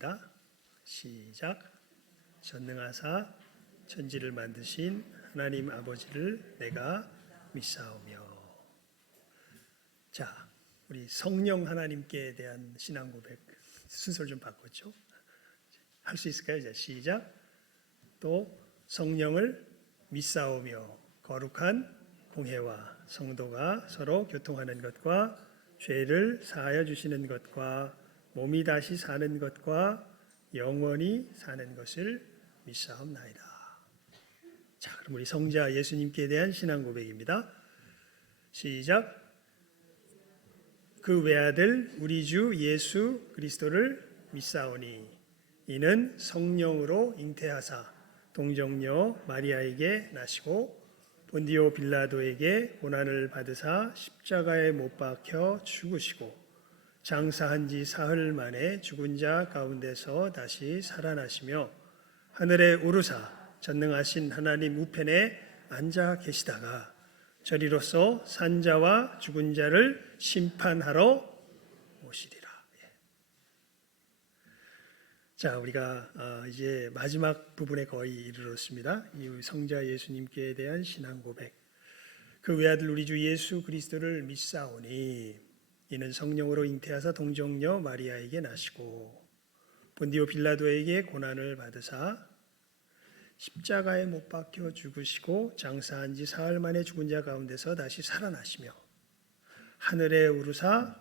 읽겠습니다. 시작. 전능하사 천지를 만드신 하나님 아버지를 내가 믿사오며. 자, 우리 성령 하나님께 대한 신앙 고백 순서를 좀 바꿨죠. 할 수 있을까요? 이제 시작. 또 성령을 믿사오며 거룩한 공회와 성도가 서로 교통하는 것과 죄를 사하여 주시는 것과 몸이 다시 사는 것과 영원히 사는 것을 믿사옵나이다. 자, 그럼 우리 성자 예수님께 대한 신앙 고백입니다. 시작. 그 외아들 우리 주 예수 그리스도를 믿사오니 이는 성령으로 잉태하사 동정녀 마리아에게 나시고 본디오 빌라도에게 고난을 받으사 십자가에 못 박혀 죽으시고 장사한 지 사흘 만에 죽은 자 가운데서 다시 살아나시며 하늘에 오르사 전능하신 하나님 우편에 앉아 계시다가 저리로서 산자와 죽은 자를 심판하러 오시리라. 자, 우리가 이제 마지막 부분에 거의 이르렀습니다. 이 성자 예수님께 대한 신앙 고백. 그 외아들 우리 주 예수 그리스도를 믿사오니 이는 성령으로 잉태하사 동정녀 마리아에게 나시고 본디오 빌라도에게 고난을 받으사 십자가에 못 박혀 죽으시고 장사한 지 사흘 만에 죽은 자 가운데서 다시 살아나시며 하늘에 오르사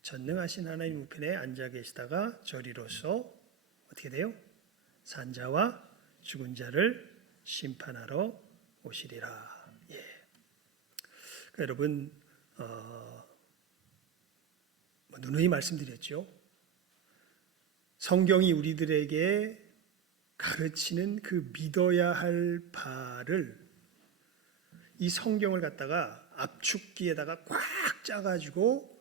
전능하신 하나님 우편에 앉아 계시다가 저리로서 어떻게 돼요? 산자와 죽은 자를 심판하러 오시리라. 예. 그러니까 여러분 누누이 말씀드렸죠. 성경이 우리들에게 가르치는 그 믿어야 할 바를 이 성경을 갖다가 압축기에다가 꽉 짜가지고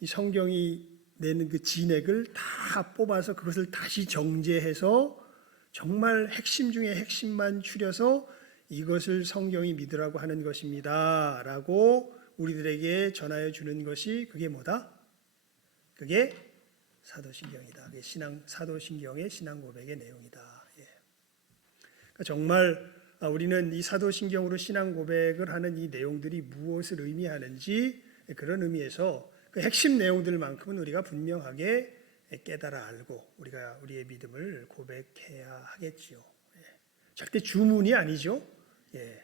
이 성경이 내는 그 진액을 다 뽑아서 그것을 다시 정제해서 정말 핵심 중에 핵심만 추려서 이것을 성경이 믿으라고 하는 것입니다 라고 우리들에게 전하여 주는 것이 그게 뭐다? 그게 사도신경이다. 그게 사도신경의 신앙 고백의 내용이다. 예. 그러니까 정말 우리는 이 사도신경으로 신앙 고백을 하는 이 내용들이 무엇을 의미하는지 그런 의미에서 그 핵심 내용들만큼은 우리가 분명하게 깨달아 알고 우리가 우리의 믿음을 고백해야 하겠지요. 예. 절대 주문이 아니죠. 예.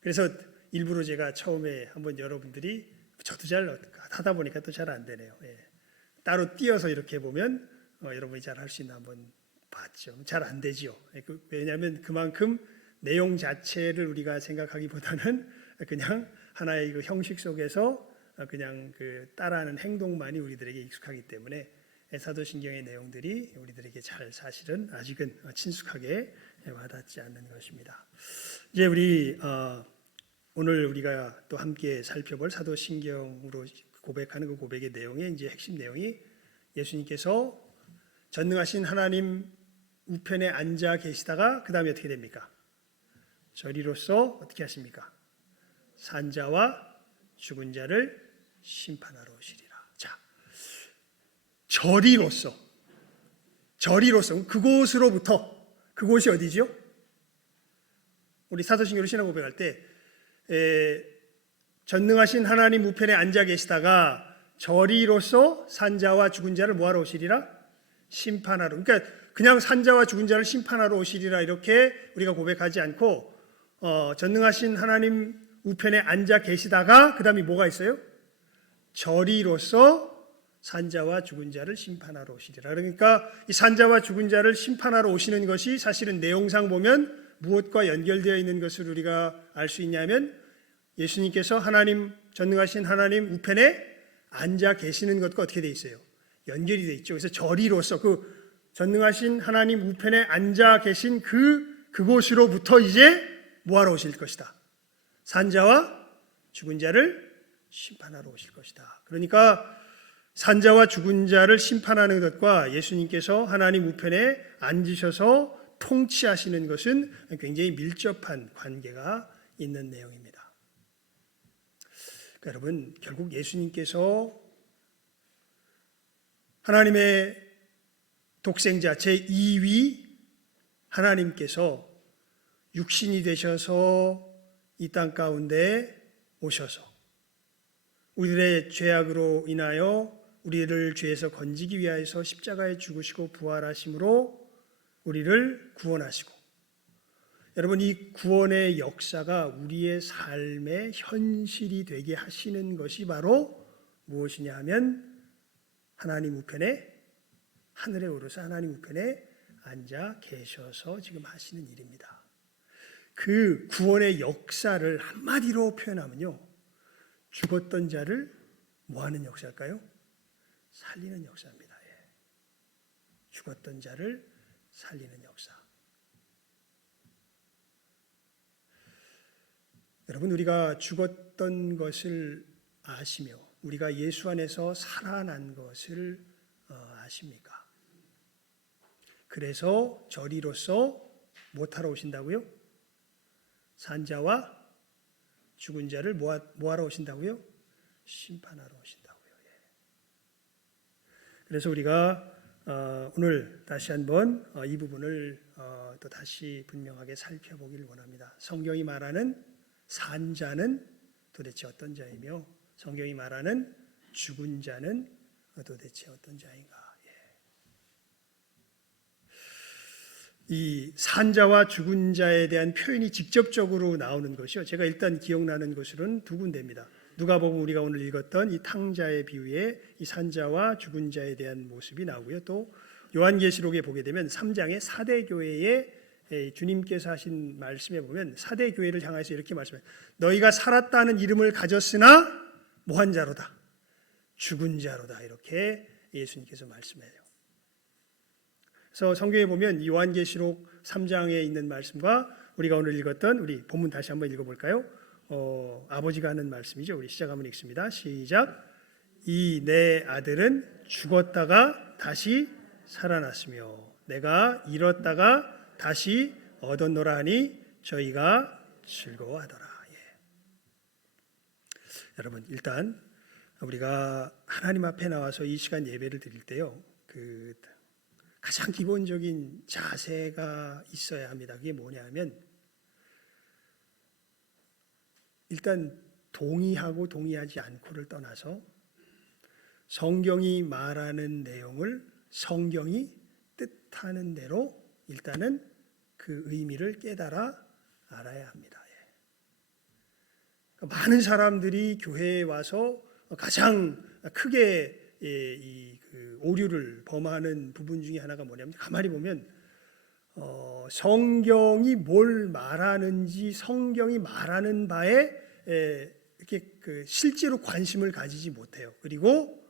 그래서 일부러 제가 처음에 한번 여러분들이 저도 잘 하다 보니까 또 잘 안 되네요. 예. 따로 띄어서 이렇게 보면 여러분이 잘 할 수 있나 한번 봤죠. 잘 안 되지요. 왜냐하면 그만큼 내용 자체를 우리가 생각하기보다는 그냥 하나의 그 형식 속에서 그냥 그 따라하는 행동만이 우리들에게 익숙하기 때문에 사도신경의 내용들이 우리들에게 잘 사실은 아직은 친숙하게 와닿지 않는 것입니다. 이제 우리 오늘 우리가 또 함께 살펴볼 사도신경으로 고백하는 그 고백의 내용의 이제 핵심 내용이 예수님께서 전능하신 하나님 우편에 앉아 계시다가 그 다음에 어떻게 됩니까? 저리로서 어떻게 하십니까? 산자와 죽은 자를 심판하러 오시리라. 자, 저리로서 그곳으로부터 그곳이 어디죠? 우리 사도신경으로 신앙 고백할 때 전능하신 하나님 우편에 앉아 계시다가 저리로서 산자와 죽은 자를 뭐하러 오시리라? 심판하러. 그러니까 그냥 산자와 죽은 자를 심판하러 오시리라 이렇게 우리가 고백하지 않고 전능하신 하나님 우편에 앉아 계시다가 그 다음에 뭐가 있어요? 저리로서 산자와 죽은 자를 심판하러 오시리라. 그러니까 이 산자와 죽은 자를 심판하러 오시는 것이 사실은 내용상 보면 무엇과 연결되어 있는 것을 우리가 알 수 있냐면 예수님께서 전능하신 하나님 우편에 앉아 계시는 것과 어떻게 되어 있어요? 연결이 되어 있죠. 그래서 저리로서 그 전능하신 하나님 우편에 앉아 계신 그곳으로부터 이제 뭐하러 오실 것이다? 산자와 죽은 자를 심판하러 오실 것이다. 그러니까 산자와 죽은 자를 심판하는 것과 예수님께서 하나님 우편에 앉으셔서 통치하시는 것은 굉장히 밀접한 관계가 있는 내용입니다. 그러니까 여러분, 결국 예수님께서 하나님의 독생자 제2위 하나님께서 육신이 되셔서 이 땅 가운데 오셔서 우리들의 죄악으로 인하여 우리를 죄에서 건지기 위하여서 십자가에 죽으시고 부활하심으로 우리를 구원하시고, 여러분 이 구원의 역사가 우리의 삶의 현실이 되게 하시는 것이 바로 무엇이냐 하면 하나님 우편에, 하늘에 오르사 하나님 우편에 앉아 계셔서 지금 하시는 일입니다. 그 구원의 역사를 한마디로 표현하면요, 죽었던 자를 뭐하는 역사일까요? 살리는 역사입니다. 죽었던 자를 살리는 역사. 여러분, 우리가 죽었던 것을 아시며 우리가 예수 안에서 살아난 것을 아십니까? 그래서 저리로서 뭐하러 오신다고요? 산자와 죽은 자를 뭐하러 오신다고요? 심판하러 오신다고요. 그래서 우리가 오늘 다시 한번 이 부분을 또 다시 분명하게 살펴보기를 원합니다. 성경이 말하는 산자는 도대체 어떤 자이며 성경이 말하는 죽은 자는 도대체 어떤 자인가? 이 산자와 죽은 자에 대한 표현이 직접적으로 나오는 것이요, 제가 일단 기억나는 것으로는 두 군데입니다. 누가복음 우리가 오늘 읽었던 이 탕자의 비유에 이 산자와 죽은 자에 대한 모습이 나오고요. 또 요한계시록에 보게 되면 3장의 사대교회에 주님께서 하신 말씀에 보면 사대교회를 향해서 이렇게 말씀해요. 너희가 살았다는 이름을 가졌으나 뭐한 자로다? 죽은 자로다. 이렇게 예수님께서 말씀해요. 그래서 성경에 보면 요한계시록 3장에 있는 말씀과 우리가 오늘 읽었던 우리 본문 다시 한번 읽어볼까요? 아버지가 하는 말씀이죠. 우리 시작 한번 읽습니다. 시작. 이 내 아들은 죽었다가 다시 살아났으며 내가 잃었다가 다시 얻었노라 하니 저희가 즐거워하더라. 여러분, 일단 우리가 하나님 앞에 나와서 이 시간 예배를 드릴 때요, 가장 기본적인 자세가 있어야 합니다. 그게 뭐냐면 일단 동의하고 동의하지 않고를 떠나서 성경이 말하는 내용을 성경이 뜻하는 대로 일단은 그 의미를 깨달아 알아야 합니다. 많은 사람들이 교회에 와서 가장 크게 오류를 범하는 부분 중에 하나가 뭐냐면, 가만히 보면 성경이 뭘 말하는지 성경이 말하는 바에 이렇게 실제로 관심을 가지지 못해요. 그리고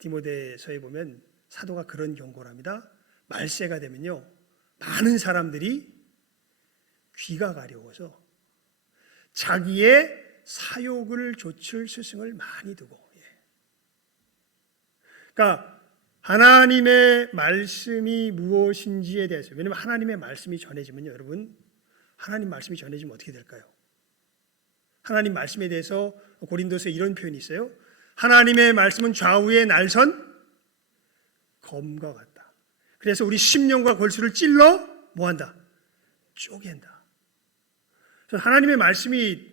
디모데서에 보면 사도가 그런 경고를 합니다. 말세가 되면요, 많은 사람들이 귀가 가려워서 자기의 사욕을 좇을 스승을 많이 두고, 그러니까 하나님의 말씀이 무엇인지에 대해서, 왜냐하면 하나님의 말씀이 전해지면요, 여러분, 하나님 말씀이 전해지면 어떻게 될까요? 하나님 말씀에 대해서 고린도서에 이런 표현이 있어요. 하나님의 말씀은 좌우의 날선 검과 같다. 그래서 우리 심령과 골수를 찔러 뭐한다? 쪼갠다. 그래서 하나님의 말씀이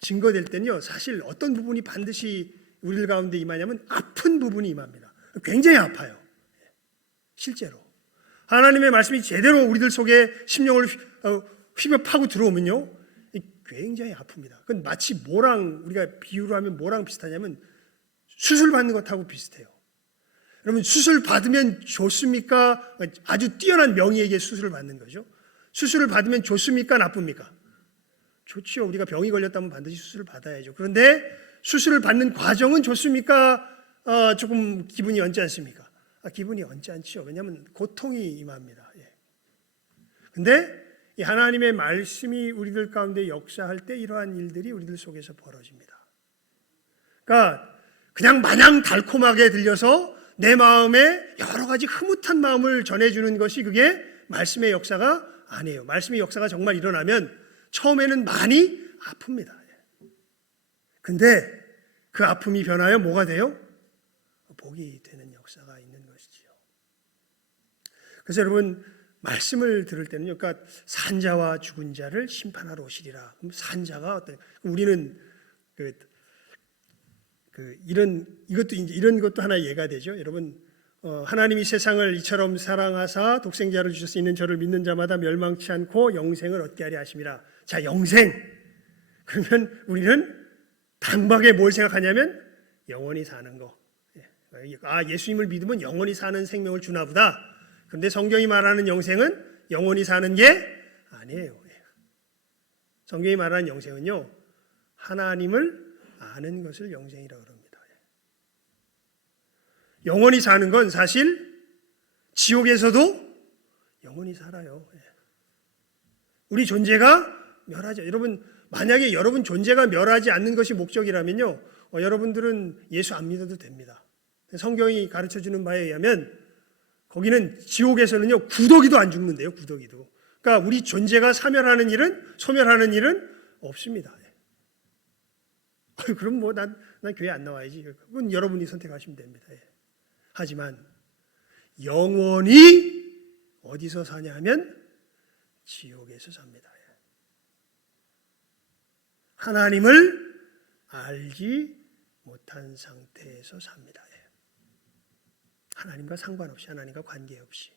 증거될 때는요, 사실 어떤 부분이 반드시 우리들 가운데 임하냐면 아픈 부분이 임합니다. 굉장히 아파요. 실제로 하나님의 말씀이 제대로 우리들 속에 심령을 휘며 파고 들어오면요, 굉장히 아픕니다. 그건 마치 뭐랑, 우리가 비유를 하면 뭐랑 비슷하냐면 수술 받는 것하고 비슷해요. 여러분, 수술 받으면 좋습니까? 아주 뛰어난 명의에게 수술을 받는 거죠. 수술을 받으면 좋습니까? 나쁩니까? 좋죠. 우리가 병이 걸렸다면 반드시 수술을 받아야죠. 그런데 수술을 받는 과정은 좋습니까? 조금 기분이 언짢습니까? 기분이 언짢죠. 왜냐하면 고통이 임합니다. 그런데 이 하나님의 말씀이 우리들 가운데 역사할 때 이러한 일들이 우리들 속에서 벌어집니다. 그러니까 그냥 마냥 달콤하게 들려서 내 마음에 여러 가지 흐뭇한 마음을 전해주는 것이 그게 말씀의 역사가 아니에요. 말씀의 역사가 정말 일어나면 처음에는 많이 아픕니다. 근데 그 아픔이 변하여 뭐가 돼요? 복이 되는 역사가 있는 것이지요. 그래서 여러분 말씀을 들을 때는요, 그러니까 산자와 죽은 자를 심판하러 오시리라. 그럼 산자가 어떤? 우리는 이런 것도 하나 예가 되죠. 여러분, 하나님이 세상을 이처럼 사랑하사 독생자를 주셔서 있는 저를 믿는 자마다 멸망치 않고 영생을 얻게 하려 하심이라. 자, 영생. 그러면 우리는 단박에 뭘 생각하냐면 영원히 사는 거. 아, 예수님을 믿으면 영원히 사는 생명을 주나 보다. 그런데 성경이 말하는 영생은 영원히 사는 게 아니에요. 성경이 말하는 영생은요, 하나님을 아는 것을 영생이라고 합니다. 영원히 사는 건 사실 지옥에서도 영원히 살아요. 우리 존재가 멸하죠. 여러분, 만약에 여러분 존재가 멸하지 않는 것이 목적이라면요, 여러분들은 예수 안 믿어도 됩니다. 성경이 가르쳐주는 바에 의하면 거기는 지옥에서는요, 구더기도 안 죽는데요. 구더기도. 그러니까 우리 존재가 소멸하는 일은 없습니다. 그럼 뭐 난 교회 안 나와야지. 그건 여러분이 선택하시면 됩니다. 하지만 영원히 어디서 사냐 하면 지옥에서 삽니다. 하나님을 알지 못한 상태에서 삽니다. 하나님과 상관없이, 하나님과 관계없이.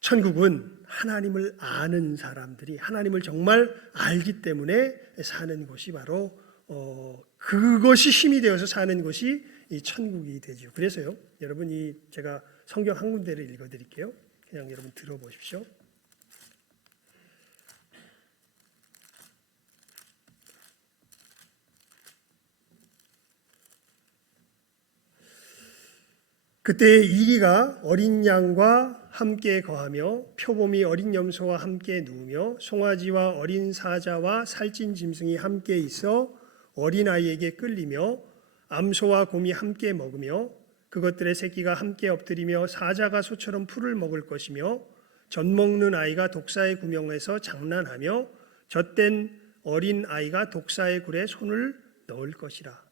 천국은 하나님을 아는 사람들이 하나님을 정말 알기 때문에 사는 곳이 바로 그것이 힘이 되어서 사는 것이 이 천국이 되죠. 그래서요, 여러분, 제가 성경 한 군데를 읽어드릴게요. 그냥 여러분 들어보십시오. 그때의 이리가 어린 양과 함께 거하며 표범이 어린 염소와 함께 누우며 송아지와 어린 사자와 살찐 짐승이 함께 있어 어린아이에게 끌리며 암소와 곰이 함께 먹으며 그것들의 새끼가 함께 엎드리며 사자가 소처럼 풀을 먹을 것이며 젖먹는 아이가 독사의 구멍에서 장난하며 젖된 어린아이가 독사의 굴에 손을 넣을 것이라.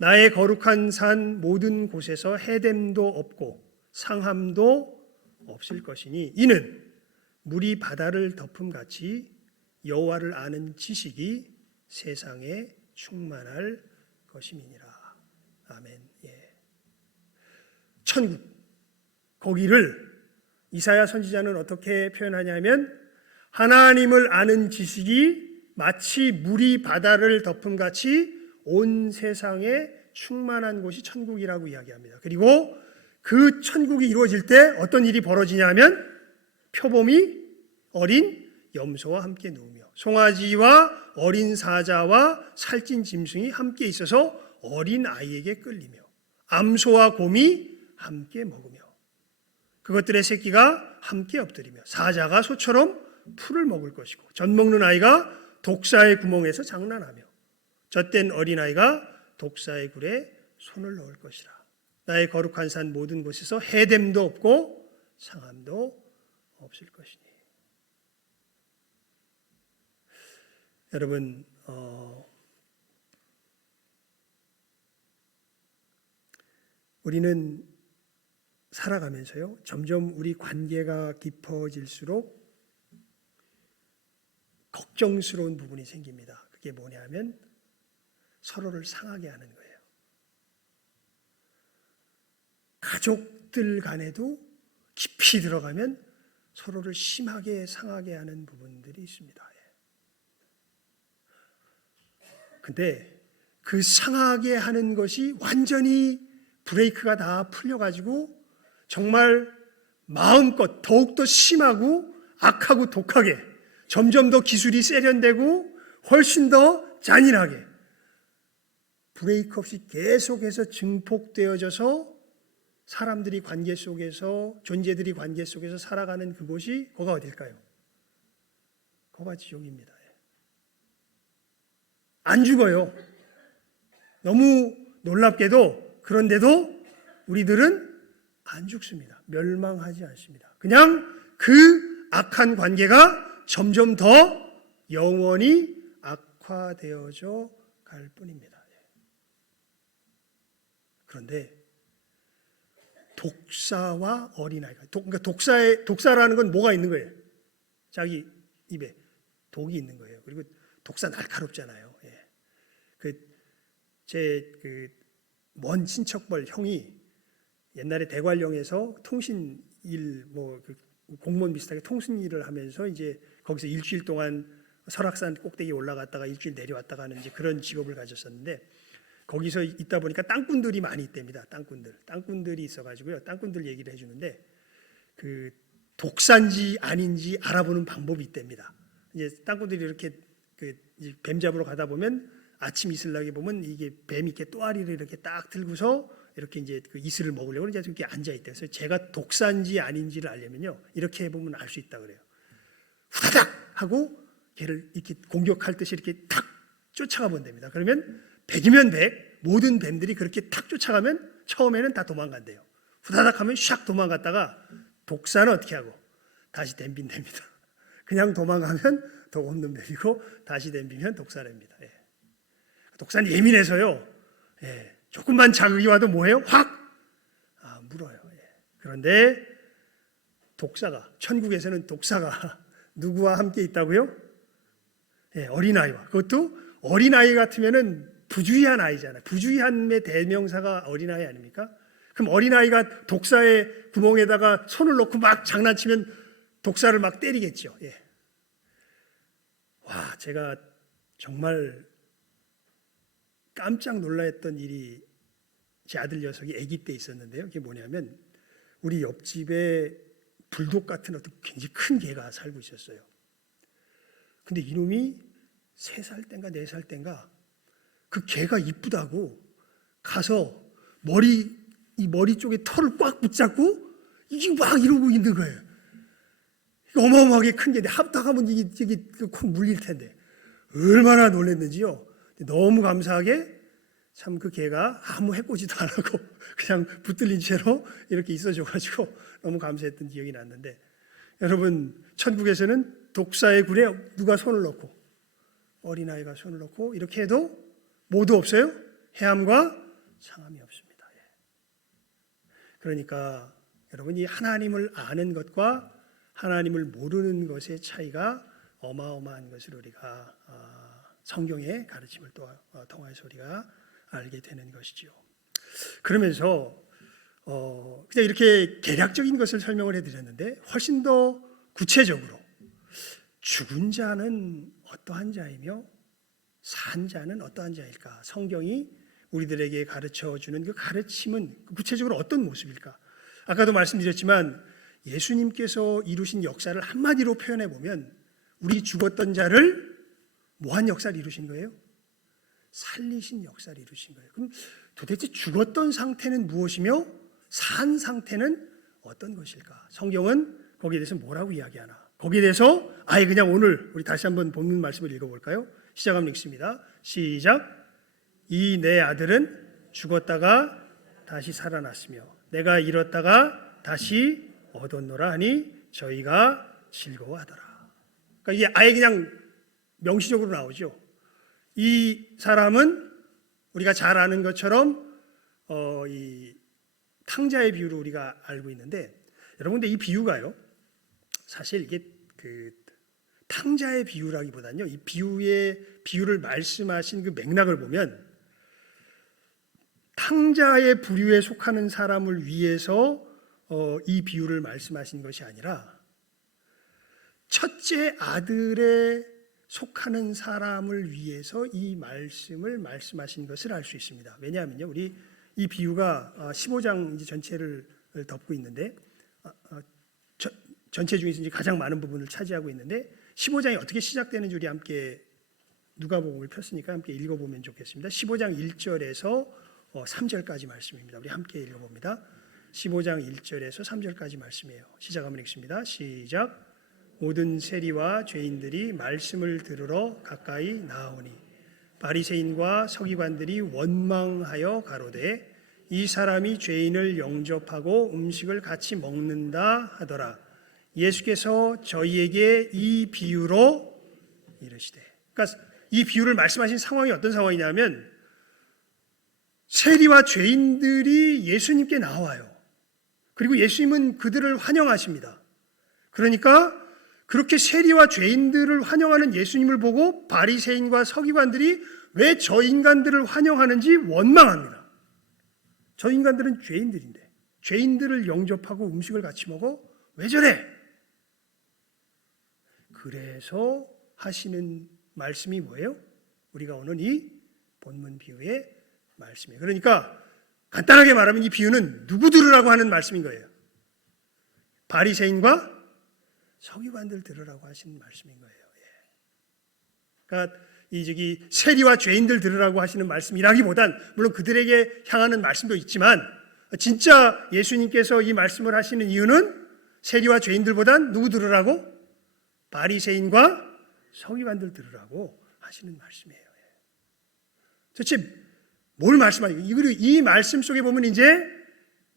나의 거룩한 산 모든 곳에서 해됨도 없고 상함도 없을 것이니 이는 물이 바다를 덮음같이 여호와를 아는 지식이 세상에 충만할 것임이니라. 아멘. 천국, 거기를 이사야 선지자는 어떻게 표현하냐면 하나님을 아는 지식이 마치 물이 바다를 덮음같이 온 세상에 충만한 곳이 천국이라고 이야기합니다. 그리고 그 천국이 이루어질 때 어떤 일이 벌어지냐면 표범이 어린 염소와 함께 누우며 송아지와 어린 사자와 살찐 짐승이 함께 있어서 어린 아이에게 끌리며 암소와 곰이 함께 먹으며 그것들의 새끼가 함께 엎드리며 사자가 소처럼 풀을 먹을 것이고 젖먹는 아이가 독사의 구멍에서 장난하며 젖된 어린아이가 독사의 굴에 손을 넣을 것이라. 나의 거룩한 산 모든 곳에서 해됨도 없고 상함도 없을 것이니. 여러분, 우리는 살아가면서요, 점점 우리 관계가 깊어질수록 걱정스러운 부분이 생깁니다. 그게 뭐냐면 서로를 상하게 하는 거예요. 가족들 간에도 깊이 들어가면 서로를 심하게 상하게 하는 부분들이 있습니다. 근데 그 상하게 하는 것이 완전히 브레이크가 다 풀려가지고 정말 마음껏 더욱더 심하고 악하고 독하게 점점 더 기술이 세련되고 훨씬 더 잔인하게 브레이크 없이 계속해서 증폭되어져서 사람들이 관계 속에서 존재들이 관계 속에서 살아가는 그곳이 거가 어딜까요? 거가 지옥입니다. 안 죽어요. 너무 놀랍게도 그런데도 우리들은 안 죽습니다. 멸망하지 않습니다. 그냥 그 악한 관계가 점점 더 영원히 악화되어져 갈 뿐입니다. 그런데 독사와 어린아이가 그러니까 독사라는 건 뭐가 있는 거예요? 자기 입에 독이 있는 거예요. 그리고 독사 날카롭잖아요. 예. 제 먼 친척벌 형이 옛날에 대관령에서 통신일 공무원 비슷하게 통신일을 하면서 이제 거기서 일주일 동안 설악산 꼭대기 올라갔다가 일주일 내려왔다가 하는 이제 그런 직업을 가졌었는데 거기서 있다 보니까 땅꾼들이 많이 있답니다. 땅꾼들이 있어가지고요. 땅꾼들 얘기를 해주는데 그 독사인지 아닌지 알아보는 방법이 있답니다. 이제 땅꾼들이 이렇게 뱀 잡으러 가다 보면 아침 이슬나게 보면 이게 뱀이 이렇게 또아리를 이렇게 딱 들고서 이렇게 이제 그 이슬을 먹으려고 이제 이렇게 앉아 있대요. 그래서 제가 독사인지 아닌지를 알려면요 이렇게 해보면 알 수 있다 그래요. 후다닥 하고 걔를 이렇게 공격할 듯이 이렇게 탁 쫓아가 본답니다. 그러면 100이면 100 모든 뱀들이 그렇게 탁 쫓아가면 처음에는 다 도망간대요. 후다닥 하면 샥 도망갔다가 독사는 어떻게 하고 다시 댐빈답니다. 그냥 도망가면 독 없는 뱀이고 다시 댐비면 독사랍니다. 예. 독사는 예민해서요. 예. 조금만 자극이 와도 뭐해요? 확 물어요. 예. 그런데 천국에서는 독사가 누구와 함께 있다고요? 예, 어린아이와. 그것도 어린아이 같으면은 부주의한 아이잖아요. 부주의함의 대명사가 어린아이 아닙니까? 그럼 어린아이가 독사의 구멍에다가 손을 넣고 막 장난치면 독사를 막 때리겠죠. 예. 와, 제가 정말 깜짝 놀라했던 일이 제 아들 녀석이 아기 때 있었는데요. 그게 뭐냐면 우리 옆집에 불독 같은 어떤 굉장히 큰 개가 살고 있었어요. 근데 이놈이 3살 땐가 4살 땐가 그 개가 이쁘다고 가서 이 머리 쪽에 털을 꽉 붙잡고 이게 막 이러고 있는 거예요. 어마어마하게 큰 개인데 합당하면 이게 콕 물릴 텐데 얼마나 놀랐는지요. 너무 감사하게 참 그 개가 아무 해코지도 안 하고 그냥 붙들린 채로 이렇게 있어줘가지고 너무 감사했던 기억이 났는데 여러분 천국에서는 독사의 굴에 누가 손을 넣고 어린아이가 손을 넣고 이렇게 해도 모두 없어요? 해함과 상함이 없습니다. 그러니까 여러분 이 하나님을 아는 것과 하나님을 모르는 것의 차이가 어마어마한 것을 우리가 성경의 가르침을 통해서 우리가 알게 되는 것이죠. 그러면서 그냥 이렇게 대략적인 것을 설명을 해드렸는데 훨씬 더 구체적으로 죽은 자는 어떠한 자이며 산 자는 어떠한 자일까? 성경이 우리들에게 가르쳐주는 그 가르침은 구체적으로 어떤 모습일까? 아까도 말씀드렸지만 예수님께서 이루신 역사를 한마디로 표현해 보면 우리 죽었던 자를 뭐한 역사를 이루신 거예요? 살리신 역사를 이루신 거예요. 그럼 도대체 죽었던 상태는 무엇이며 산 상태는 어떤 것일까? 성경은 거기에 대해서 뭐라고 이야기하나? 거기에 대해서 아예 그냥 오늘 우리 다시 한번 본문 말씀을 읽어볼까요? 시작하면 읽습니다. 시작. 이 내 아들은 죽었다가 다시 살아났으며 내가 잃었다가 다시 얻었노라 하니 저희가 즐거워하더라. 그러니까 이게 아예 그냥 명시적으로 나오죠. 이 사람은 우리가 잘 아는 것처럼 이 탕자의 비유를 우리가 알고 있는데 여러분 근데 이 비유가요 사실 이게 그 탕자의 비유라기보다는요 이 비유를 말씀하신 그 맥락을 보면 탕자의 부류에 속하는 사람을 위해서 이 비유를 말씀하신 것이 아니라 첫째 아들의 속하는 사람을 위해서 이 말씀을 말씀하신 것을 알 수 있습니다. 왜냐하면요, 우리 이 비유가 15장 이제 전체를 덮고 있는데 전체 중에서 이제 가장 많은 부분을 차지하고 있는데 15장이 어떻게 시작되는지 우리 함께 누가복음을 폈으니까 함께 읽어보면 좋겠습니다. 15장 1절에서 3절까지 말씀입니다. 우리 함께 읽어봅니다. 15장 1절에서 3절까지 말씀이에요. 시작하면 읽습니다. 시작. 모든 세리와 죄인들이 말씀을 들으러 가까이 나아오니 바리새인과 서기관들이 원망하여 가로되 이 사람이 죄인을 영접하고 음식을 같이 먹는다 하더라. 예수께서 저희에게 이 비유로 이르시되, 그러니까 이 비유를 말씀하신 상황이 어떤 상황이냐면 세리와 죄인들이 예수님께 나와요. 그리고 예수님은 그들을 환영하십니다. 그러니까 그렇게 세리와 죄인들을 환영하는 예수님을 보고 바리새인과 서기관들이 왜 저 인간들을 환영하는지 원망합니다. 저 인간들은 죄인들인데 죄인들을 영접하고 음식을 같이 먹어? 왜 저래? 그래서 하시는 말씀이 뭐예요? 우리가 오늘 이 본문 비유의 말씀이에요. 그러니까 간단하게 말하면 이 비유는 누구 들으라고 하는 말씀인 거예요? 바리새인과 서기관들 들으라고 하시는 말씀인 거예요. 그러니까 이 세리와 죄인들 들으라고 하시는 말씀이라기보단 물론 그들에게 향하는 말씀도 있지만 진짜 예수님께서 이 말씀을 하시는 이유는 세리와 죄인들보단 누구 들으라고? 바리새인과 서기관들 들으라고 하시는 말씀이에요. 도대체 뭘 말씀하시고 이 말씀 속에 보면 이제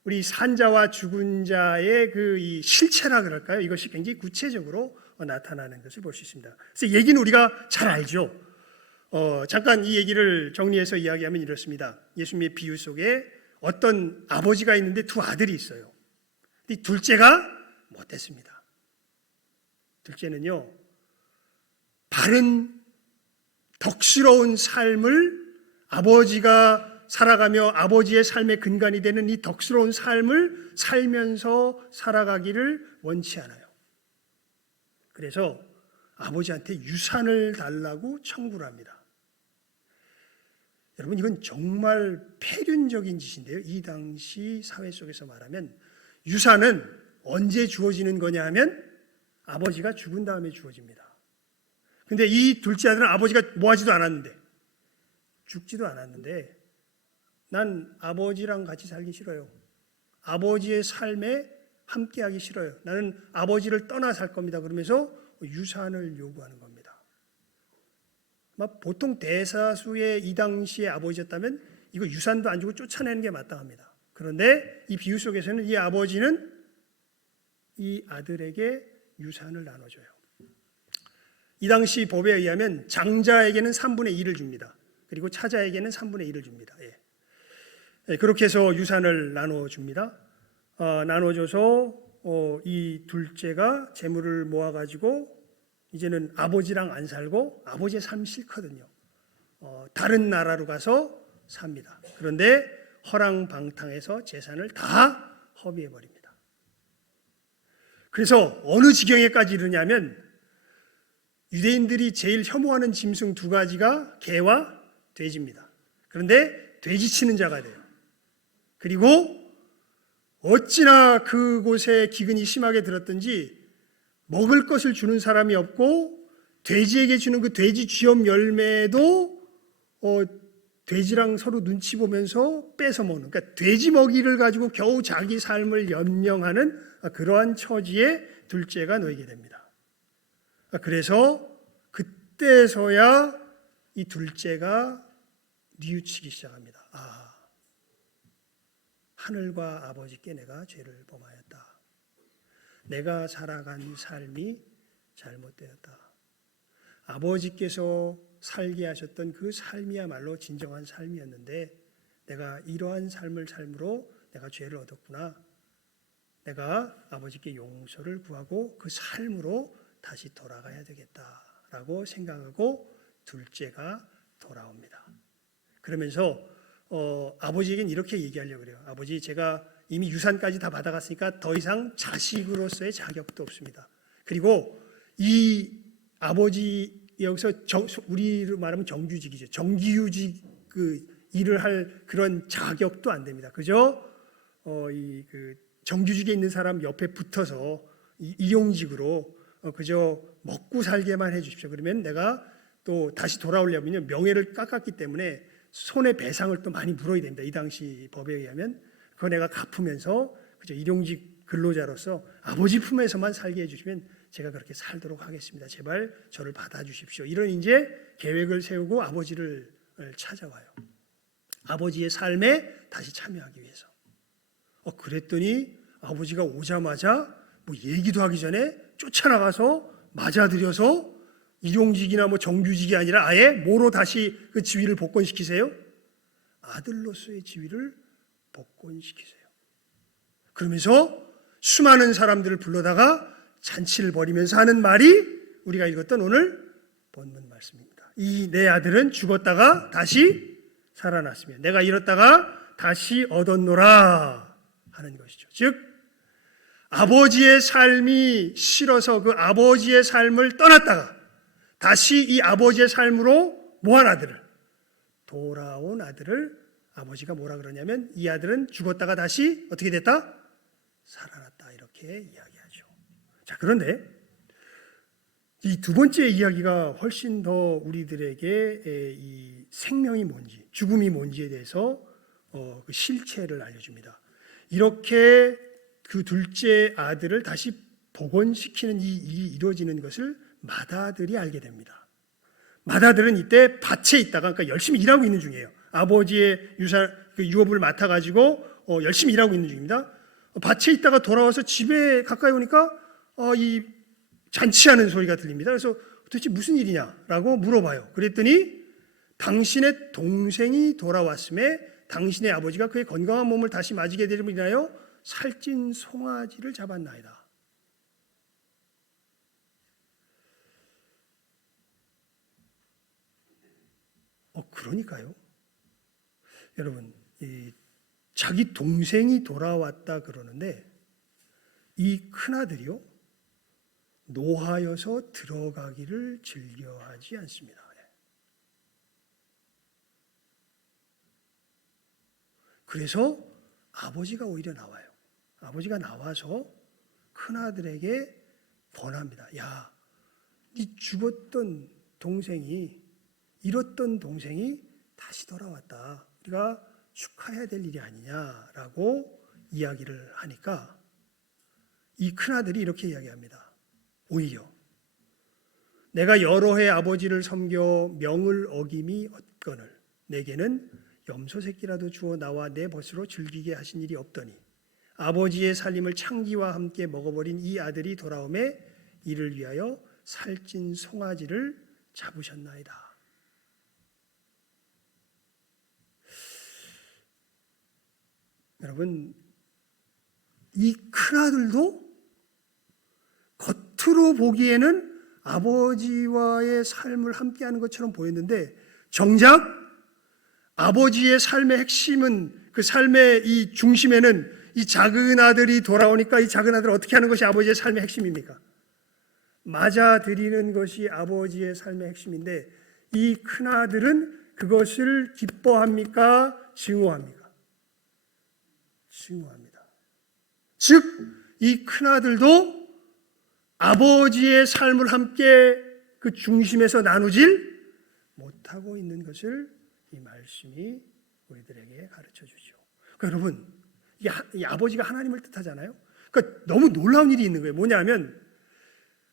우리 산자와 죽은 자의 이 실체라 그럴까요? 이것이 굉장히 구체적으로 나타나는 것을 볼 수 있습니다. 그래서 얘기는 우리가 잘 알죠. 잠깐 이 얘기를 정리해서 이야기하면 이렇습니다. 예수님의 비유 속에 어떤 아버지가 있는데 두 아들이 있어요. 근데 둘째가 못됐습니다. 둘째는요, 바른 덕스러운 삶을 아버지가 살아가며 아버지의 삶의 근간이 되는 이 덕스러운 삶을 살면서 살아가기를 원치 않아요. 그래서 아버지한테 유산을 달라고 청구를 합니다. 여러분, 이건 정말 폐륜적인 짓인데요. 이 당시 사회 속에서 말하면 유산은 언제 주어지는 거냐 하면 아버지가 죽은 다음에 주어집니다. 근데 이 둘째 아들은 아버지가 뭐하지도 않았는데, 죽지도 않았는데, 난 아버지랑 같이 살기 싫어요. 아버지의 삶에 함께하기 싫어요. 나는 아버지를 떠나 살 겁니다. 그러면서 유산을 요구하는 겁니다. 보통 대사수의 이 당시의 아버지였다면 이거 유산도 안 주고 쫓아내는 게 마땅합니다. 그런데 이 비유 속에서는 이 아버지는 이 아들에게 유산을 나눠줘요. 이 당시 법에 의하면 장자에게는 3분의 1을 줍니다. 그리고 차자에게는 3분의 1을 줍니다. 그렇게 해서 유산을 나눠줍니다. 나눠줘서 이 둘째가 재물을 모아가지고 이제는 아버지랑 안 살고 아버지의 삶이 싫거든요. 다른 나라로 가서 삽니다. 그런데 허랑방탕해서 재산을 다 허비해버립니다. 그래서 어느 지경에까지 이르냐면 유대인들이 제일 혐오하는 짐승 두 가지가 개와 돼지입니다. 그런데 돼지 치는 자가 돼요. 그리고 어찌나 그곳에 기근이 심하게 들었던지 먹을 것을 주는 사람이 없고 돼지에게 주는 그 돼지 쥐염 열매도 돼지랑 서로 눈치 보면서 뺏어 먹는, 그러니까 돼지 먹이를 가지고 겨우 자기 삶을 연명하는 그러한 처지에 둘째가 놓이게 됩니다. 그래서 그때서야 이 둘째가 뉘우치기 시작합니다. 하늘과 아버지께 내가 죄를 범하였다. 내가 살아간 삶이 잘못되었다. 아버지께서 살게 하셨던 그 삶이야말로 진정한 삶이었는데 내가 이러한 삶을 삶으로 내가 죄를 얻었구나. 내가 아버지께 용서를 구하고 그 삶으로 다시 돌아가야 되겠다라고 생각하고 둘째가 돌아옵니다. 그러면서 아버지에겐 이렇게 얘기하려고 그래요. 아버지, 제가 이미 유산까지 다 받아갔으니까 더 이상 자식으로서의 자격도 없습니다. 그리고 이 아버지 여기서 우리로 말하면 정규직이죠. 정규직 일을 할 그런 자격도 안 됩니다. 그죠? 정규직에 있는 사람 옆에 붙어서 일용직으로 그저 먹고 살게만 해주십시오. 그러면 내가 또 다시 돌아오려면요 명예를 깎았기 때문에 손해 배상을 또 많이 물어야 됩니다. 이 당시 법에 의하면 그거 내가 갚으면서 그저 일용직 근로자로서 아버지 품에서만 살게 해주시면 제가 그렇게 살도록 하겠습니다. 제발 저를 받아주십시오. 이런 이제 계획을 세우고 아버지를 찾아와요. 아버지의 삶에 다시 참여하기 위해서. 그랬더니 아버지가 오자마자 뭐 얘기도 하기 전에 쫓아나가서 맞아들여서 일용직이나 뭐 정규직이 아니라 아예 뭐로 다시 그 지위를 복권시키세요? 아들로서의 지위를 복권시키세요. 그러면서 수많은 사람들을 불러다가 잔치를 벌이면서 하는 말이 우리가 읽었던 오늘 본문 말씀입니다. 이 내 아들은 죽었다가 다시 살아났으며 내가 잃었다가 다시 얻었노라 하는 것이죠. 즉 아버지의 삶이 싫어서 그 아버지의 삶을 떠났다가 다시 이 아버지의 삶으로 뭐한 아들을, 돌아온 아들을 아버지가 뭐라 그러냐면 이 아들은 죽었다가 다시 어떻게 됐다? 살아났다, 이렇게 이야기하죠. 자, 그런데 이 두 번째 이야기가 훨씬 더 우리들에게 이 생명이 뭔지, 죽음이 뭔지에 대해서 그 실체를 알려줍니다. 이렇게 그 둘째 아들을 다시 복원시키는 이 일이 이루어지는 것을 맏아들이 알게 됩니다. 맏아들은 이때 밭에 있다가, 그러니까 열심히 일하고 있는 중이에요. 아버지의 유업을 맡아가지고 열심히 일하고 있는 중입니다. 밭에 있다가 돌아와서 집에 가까이 오니까 이 잔치하는 소리가 들립니다. 그래서 도대체 무슨 일이냐라고 물어봐요. 그랬더니 당신의 동생이 돌아왔음에 당신의 아버지가 그의 건강한 몸을 다시 맞이게 되므로 인하여 살찐 송아지를 잡았나이다. 그러니까요. 여러분, 자기 동생이 돌아왔다 그러는데 이 큰아들이요, 노하여서 들어가기를 즐겨하지 않습니다. 그래서 아버지가 오히려 나와요. 아버지가 나와서 큰아들에게 권합니다. 야, 네 죽었던 동생이, 잃었던 동생이 다시 돌아왔다. 우리가 축하해야 될 일이 아니냐라고 이야기를 하니까 이 큰아들이 이렇게 이야기합니다. 오히려 내가 여러 해 아버지를 섬겨 명을 어김이 얻거늘 내게는 염소 새끼라도 주어 나와 내 벗으로 즐기게 하신 일이 없더니 아버지의 살림을 창기와 함께 먹어버린 이 아들이 돌아오매 이를 위하여 살찐 송아지를 잡으셨나이다. 여러분, 이 큰아들도 겉으로 보기에는 아버지와의 삶을 함께하는 것처럼 보였는데 정작 아버지의 삶의 핵심은, 그 삶의 이 중심에는 이 작은 아들이 돌아오니까 이 작은 아들을 어떻게 하는 것이 아버지의 삶의 핵심입니까? 맞아들이는 것이 아버지의 삶의 핵심인데 이 큰아들은 그것을 기뻐합니까? 증오합니까? 증오합니다. 즉, 이 큰아들도 아버지의 삶을 함께 그 중심에서 나누질 못하고 있는 것을 이 말씀이 우리들에게 가르쳐주죠. 그러니까 여러분, 이 아버지가 하나님을 뜻하잖아요. 그러니까 너무 놀라운 일이 있는 거예요. 뭐냐면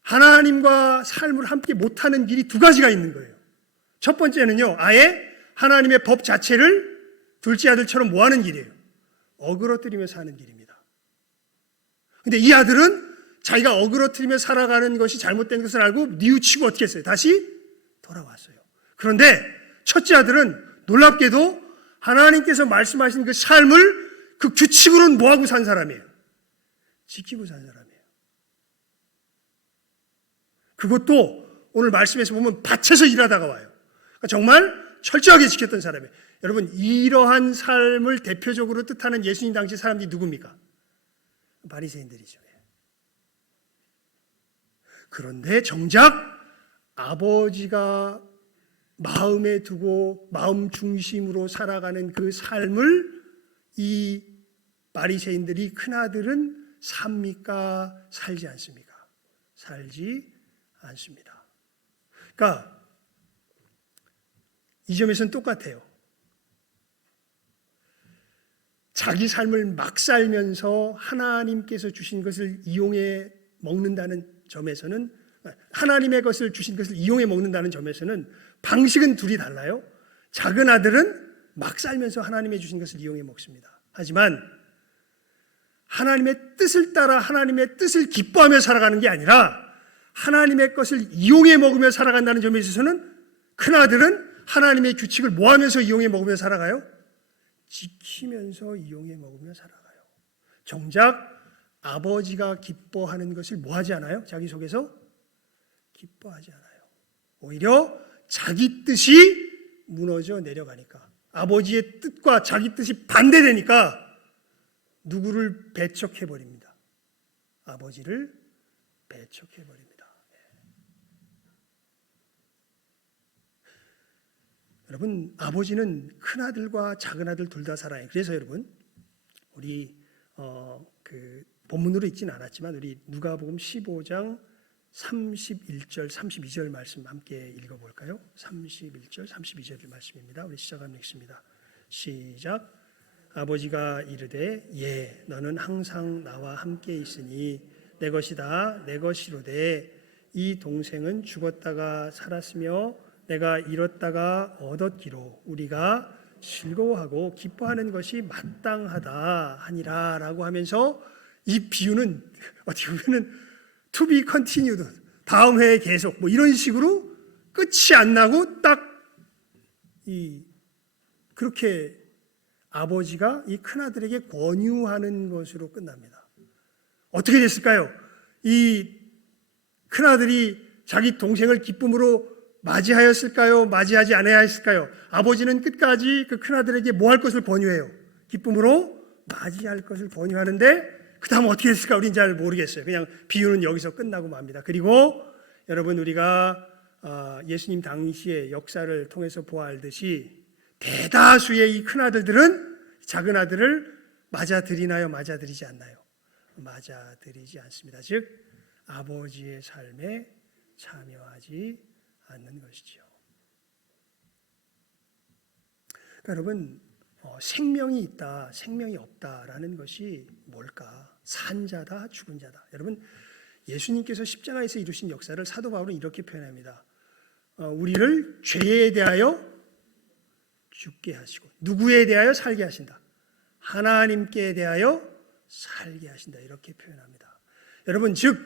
하나님과 삶을 함께 못하는 길이 두 가지가 있는 거예요. 첫 번째는요, 아예 하나님의 법 자체를 둘째 아들처럼 뭐하는 길이에요? 어그러뜨리며 사는 길입니다. 근데 이 아들은 자기가 어그러뜨리며 살아가는 것이 잘못된 것을 알고 뉘우치고 어떻게 했어요? 다시 돌아왔어요. 그런데 첫째 아들은 놀랍게도 하나님께서 말씀하신 그 삶을 그 규칙으로는 뭐하고 산 사람이에요? 지키고 산 사람이에요. 그것도 오늘 말씀에서 보면 밭에서 일하다가 와요. 그러니까 정말 철저하게 지켰던 사람이에요. 여러분, 이러한 삶을 대표적으로 뜻하는 예수님 당시 사람들이 누굽니까? 바리새인들이죠. 그런데 정작 아버지가 마음에 두고 마음 중심으로 살아가는 그 삶을 이 바리새인들이, 큰아들은 삽니까? 살지 않습니까? 살지 않습니다. 그러니까 이 점에서는 똑같아요. 자기 삶을 막 살면서 하나님께서 주신 것을 이용해 먹는다는 점에서는, 하나님의 것을 주신 것을 이용해 먹는다는 점에서는 방식은 둘이 달라요. 작은 아들은 막 살면서 하나님의 주신 것을 이용해 먹습니다. 하지만 하나님의 뜻을 따라 하나님의 뜻을 기뻐하며 살아가는 게 아니라 하나님의 것을 이용해 먹으며 살아간다는 점에 있어서는 큰아들은 하나님의 규칙을 뭐 하면서 이용해 먹으며 살아가요? 지키면서 이용해 먹으며 살아가요. 정작 아버지가 기뻐하는 것을 뭐 하지 않아요? 자기 속에서 기뻐하지 않아요. 오히려 자기 뜻이 무너져 내려가니까, 아버지의 뜻과 자기 뜻이 반대되니까 누구를 배척해버립니다. 아버지를 배척해버립니다. 여러분, 아버지는 큰아들과 작은아들 둘 다 사랑해요. 그래서 여러분, 우리 그 본문으로 읽진 않았지만 우리 누가복음 15장 31절 32절 말씀 함께 읽어볼까요? 31절 32절 말씀입니다. 우리 시작하면 읽습니다. 시작. 아버지가 이르되 예 너는 항상 나와 함께 있으니 내 것이다 내 것이로되 이 동생은 죽었다가 살았으며 내가 잃었다가 얻었기로 우리가 즐거워하고 기뻐하는 것이 마땅하다 하니라 라고 하면서, 이 비유는 어떻게 보면 to be continued, 다음 회에 계속 뭐 이런 식으로 끝이 안 나고 딱 그렇게 아버지가 이 큰아들에게 권유하는 것으로 끝납니다. 어떻게 됐을까요? 이 큰아들이 자기 동생을 기쁨으로 맞이하였을까요? 맞이하지 않아야 했을까요? 아버지는 끝까지 그 큰아들에게 뭐 할 것을 권유해요? 기쁨으로 맞이할 것을 권유하는데 그 다음 어떻게 됐을까? 우린 잘 모르겠어요. 그냥 비유는 여기서 끝나고 맙니다. 그리고 여러분, 우리가 예수님 당시의 역사를 통해서 보아알듯이 대다수의 이 큰아들들은 작은아들을 맞아들이나요? 맞아들이지 않나요? 맞아들이지 않습니다. 즉 아버지의 삶에 참여하지 않는 것이죠. 그러니까 여러분, 생명이 있다, 생명이 없다라는 것이 뭘까? 산 자다, 죽은 자다. 여러분, 예수님께서 십자가에서 이루신 역사를 사도 바울은 이렇게 표현합니다. 우리를 죄에 대하여 죽게 하시고 누구에 대하여 살게 하신다? 하나님께 대하여 살게 하신다. 이렇게 표현합니다. 여러분, 즉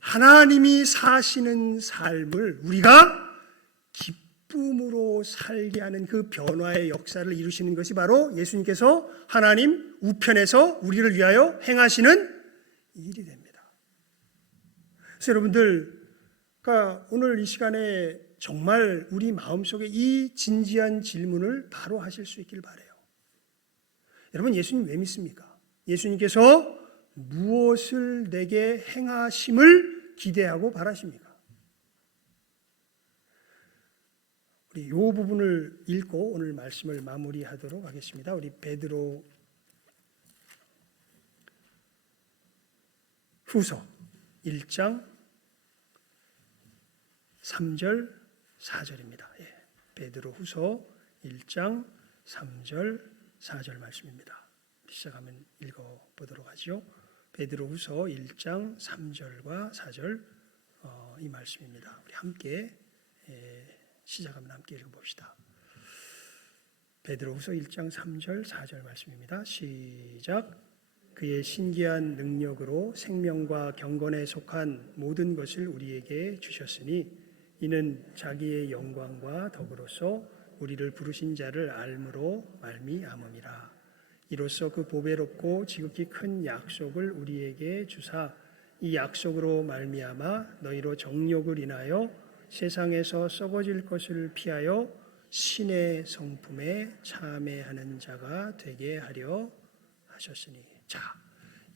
하나님이 사시는 삶을 우리가 기쁨으로 살게 하는 그 변화의 역사를 이루시는 것이 바로 예수님께서 하나님 우편에서 우리를 위하여 행하시는 일이 됩니다. 그래서 여러분들, 그러니까 오늘 이 시간에 정말 우리 마음속에 이 진지한 질문을 바로 하실 수 있길 바라요. 여러분, 예수님 왜 믿습니까? 예수님께서 무엇을 내게 행하심을 기대하고 바라십니까? 우리 이 부분을 읽고 오늘 말씀을 마무리하도록 하겠습니다. 우리 베드로 후서 1장 3절 4절입니다. 베드로 후서 1장 3절 4절 말씀입니다. 시작하면 읽어보도록 하죠. 베드로 후서 1장 3절과 4절 이 말씀입니다. 우리 함께 시작하면 함께 읽어봅시다. 베드로 후서 1장 3절 4절 말씀입니다. 시작. 그의 신기한 능력으로 생명과 경건에 속한 모든 것을 우리에게 주셨으니 이는 자기의 영광과 덕으로서 우리를 부르신 자를 알므로 말미암음이라. 이로써 그 보배롭고 지극히 큰 약속을 우리에게 주사 이 약속으로 말미암아 너희로 정욕을 인하여 세상에서 썩어질 것을 피하여 신의 성품에 참여하는 자가 되게 하려 하셨으니. 자,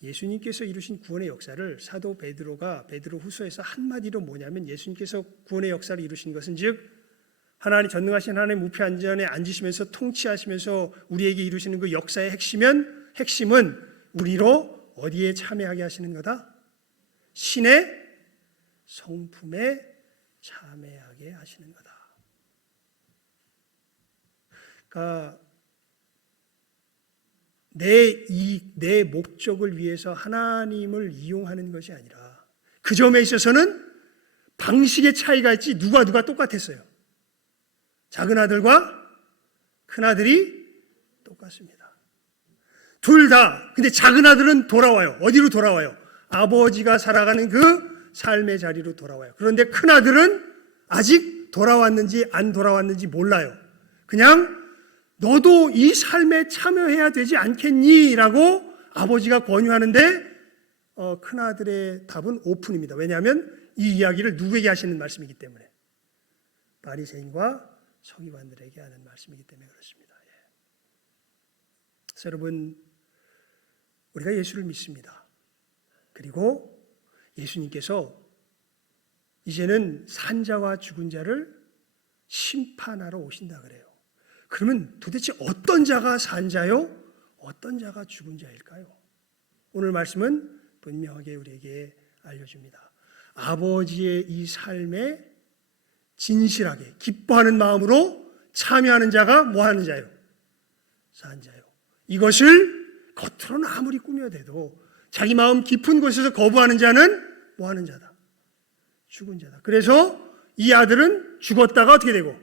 예수님께서 이루신 구원의 역사를 사도 베드로가 베드로 후서에서 한마디로 뭐냐면, 예수님께서 구원의 역사를 이루신 것은 즉 하나님 전능하신 하나님 우편 안전에 앉으시면서 통치하시면서 우리에게 이루시는 그 역사의 핵심은 우리로 어디에 참여하게 하시는 거다? 신의 성품에 참여하게 하시는 거다. 그러니까 내 목적을 위해서 하나님을 이용하는 것이 아니라 그 점에 있어서는 방식의 차이가 있지 누가 똑같았어요. 작은 아들과 큰 아들이 똑같습니다. 둘 다. 근데 작은 아들은 돌아와요. 어디로 돌아와요? 아버지가 살아가는 그 삶의 자리로 돌아와요. 그런데 큰 아들은 아직 돌아왔는지 안 돌아왔는지 몰라요. 그냥 너도 이 삶에 참여해야 되지 않겠니? 라고 아버지가 권유하는데 큰아들의 답은 오픈입니다. 왜냐하면 이 이야기를 누구에게 하시는 말씀이기 때문에, 바리새인과 서기관들에게 하는 말씀이기 때문에 그렇습니다. 그래서 여러분, 우리가 예수를 믿습니다. 그리고 예수님께서 이제는 산자와 죽은 자를 심판하러 오신다 그래요. 그러면 도대체 어떤 자가 산자요? 어떤 자가 죽은 자일까요? 오늘 말씀은 분명하게 우리에게 알려줍니다. 아버지의 이 삶에 진실하게 기뻐하는 마음으로 참여하는 자가 뭐 하는 자요? 산자요. 이것을 겉으로는 아무리 꾸며대도 자기 마음 깊은 곳에서 거부하는 자는 뭐 하는 자다? 죽은 자다. 그래서 이 아들은 죽었다가 어떻게 되고?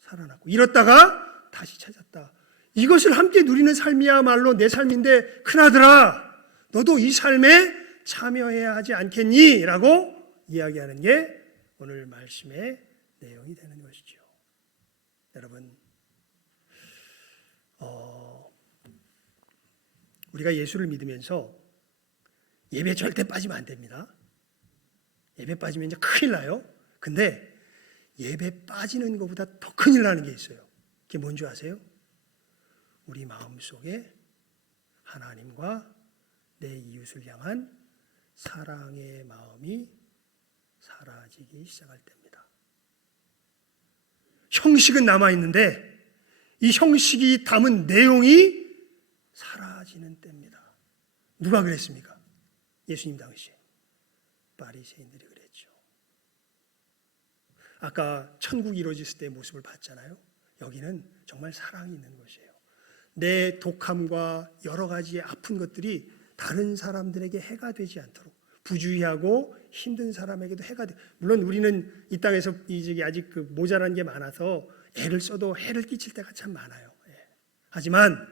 살아났고, 잃었다가 다시 찾았다. 이것을 함께 누리는 삶이야말로 내 삶인데, 큰아들아, 너도 이 삶에 참여해야 하지 않겠니? 라고 이야기하는 게 오늘 말씀의 내용이 되는 것이죠. 여러분, 우리가 예수를 믿으면서 예배 절대 빠지면 안 됩니다. 예배 빠지면 이제 큰일 나요. 근데 예배 빠지는 것보다 더 큰일 나는 게 있어요. 그게 뭔지 아세요? 우리 마음속에 하나님과 내 이웃을 향한 사랑의 마음이 사라지기 시작할 때입니다. 형식은 남아있는데 이 형식이 담은 내용이 사라지는 때입니다. 누가 그랬습니까? 예수님 당시에 바리새인들이 그랬죠. 아까 천국이 이루어졌을 때의 모습을 봤잖아요. 여기는 정말 사랑이 있는 것이에요. 내 독함과 여러 가지 아픈 것들이 다른 사람들에게 해가 되지 않도록, 부주의하고 힘든 사람에게도 해가 돼. 물론 우리는 이 땅에서 아직 모자란 게 많아서 애를 써도 해를 끼칠 때가 참 많아요. 하지만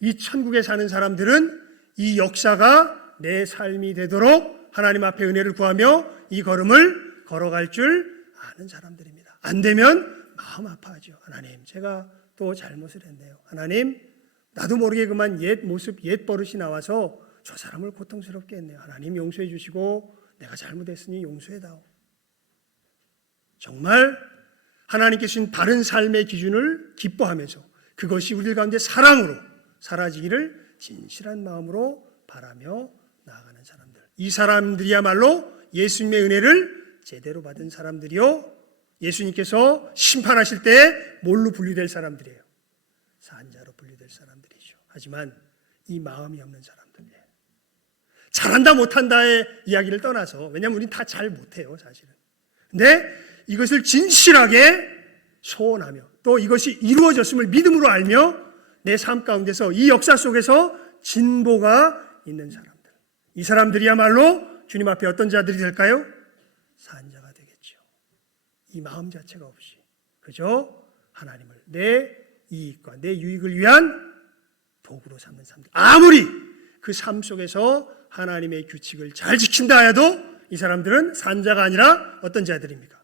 이 천국에 사는 사람들은 이 역사가 내 삶이 되도록 하나님 앞에 은혜를 구하며 이 걸음을 걸어갈 줄 아는 사람들입니다. 안 되면 마음 아파하죠. 하나님, 제가 또 잘못을 했네요. 하나님, 나도 모르게 그만 옛 모습, 옛 버릇이 나와서 저 사람을 고통스럽게 했네요. 하나님 용서해 주시고 내가 잘못했으니 용서해다오. 정말 하나님께 주신 바른 삶의 기준을 기뻐하면서 그것이 우리 가운데 사랑으로 사라지기를 진실한 마음으로 바라며 나아가는 사람들. 이 사람들이야말로 예수님의 은혜를 제대로 받은 사람들이요, 예수님께서 심판하실 때 뭘로 분류될 사람들이에요? 산자로 분류될 사람들이죠. 하지만 이 마음이 없는 사람들, 잘한다 못한다의 이야기를 떠나서, 왜냐하면 우리는 다 잘 못해요 사실은. 근데 이것을 진실하게 소원하며 또 이것이 이루어졌음을 믿음으로 알며 내 삶 가운데서 이 역사 속에서 진보가 있는 사람들, 이 사람들이야말로 주님 앞에 어떤 자들이 될까요? 산자가 되겠죠. 이 마음 자체가 없이 그저 하나님을 내 이익과 내 유익을 위한 도구로 삼는 사람들, 아무리 그 삶 속에서 하나님의 규칙을 잘 지킨다 해도 이 사람들은 산자가 아니라 어떤 자들입니까?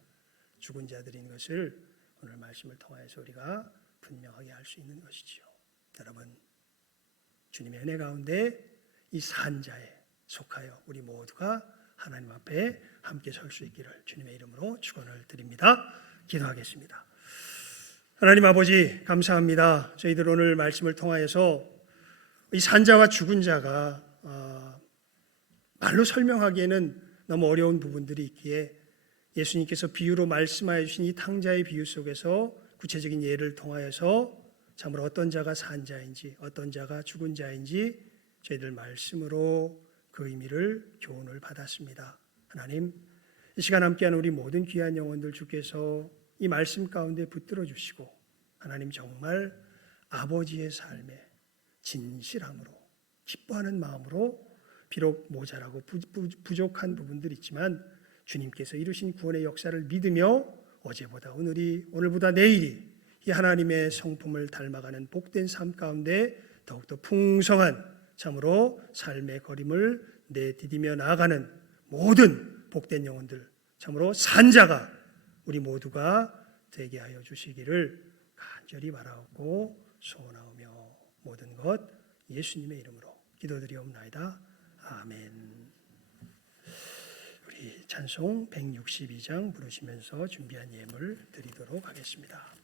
죽은 자들인 것을 오늘 말씀을 통해서 우리가 분명하게 알 수 있는 것이지요. 여러분, 주님의 은혜 가운데 이 산자에 속하여 우리 모두가 하나님 앞에 함께 설 수 있기를 주님의 이름으로 축원을 드립니다. 기도하겠습니다. 하나님 아버지, 감사합니다. 저희들 오늘 말씀을 통하여서 이 산자와 죽은 자가 말로 설명하기에는 너무 어려운 부분들이 있기에 예수님께서 비유로 말씀하여 주신 이 탕자의 비유 속에서 구체적인 예를 통하여서 참으로 어떤 자가 산자인지 어떤 자가 죽은 자인지 저희들 말씀으로 그 의미를 교훈을 받았습니다. 하나님, 이 시간 함께하는 우리 모든 귀한 영혼들 주께서 이 말씀 가운데 붙들어 주시고 하나님 정말 아버지의 삶에 진실함으로 기뻐하는 마음으로 비록 모자라고 부족한 부분들이 있지만 주님께서 이루신 구원의 역사를 믿으며 어제보다 오늘이, 오늘보다 내일이 이 하나님의 성품을 닮아가는 복된 삶 가운데 더욱더 풍성한 참으로 삶의 거림을 내디디며 나아가는 모든 복된 영혼들, 참으로 산자가 우리 모두가 되게 하여 주시기를 간절히 바라옵고 소원하오며 모든 것 예수님의 이름으로 기도드리옵나이다. 아멘. 우리 찬송 162장 부르시면서 준비한 예물 드리도록 하겠습니다.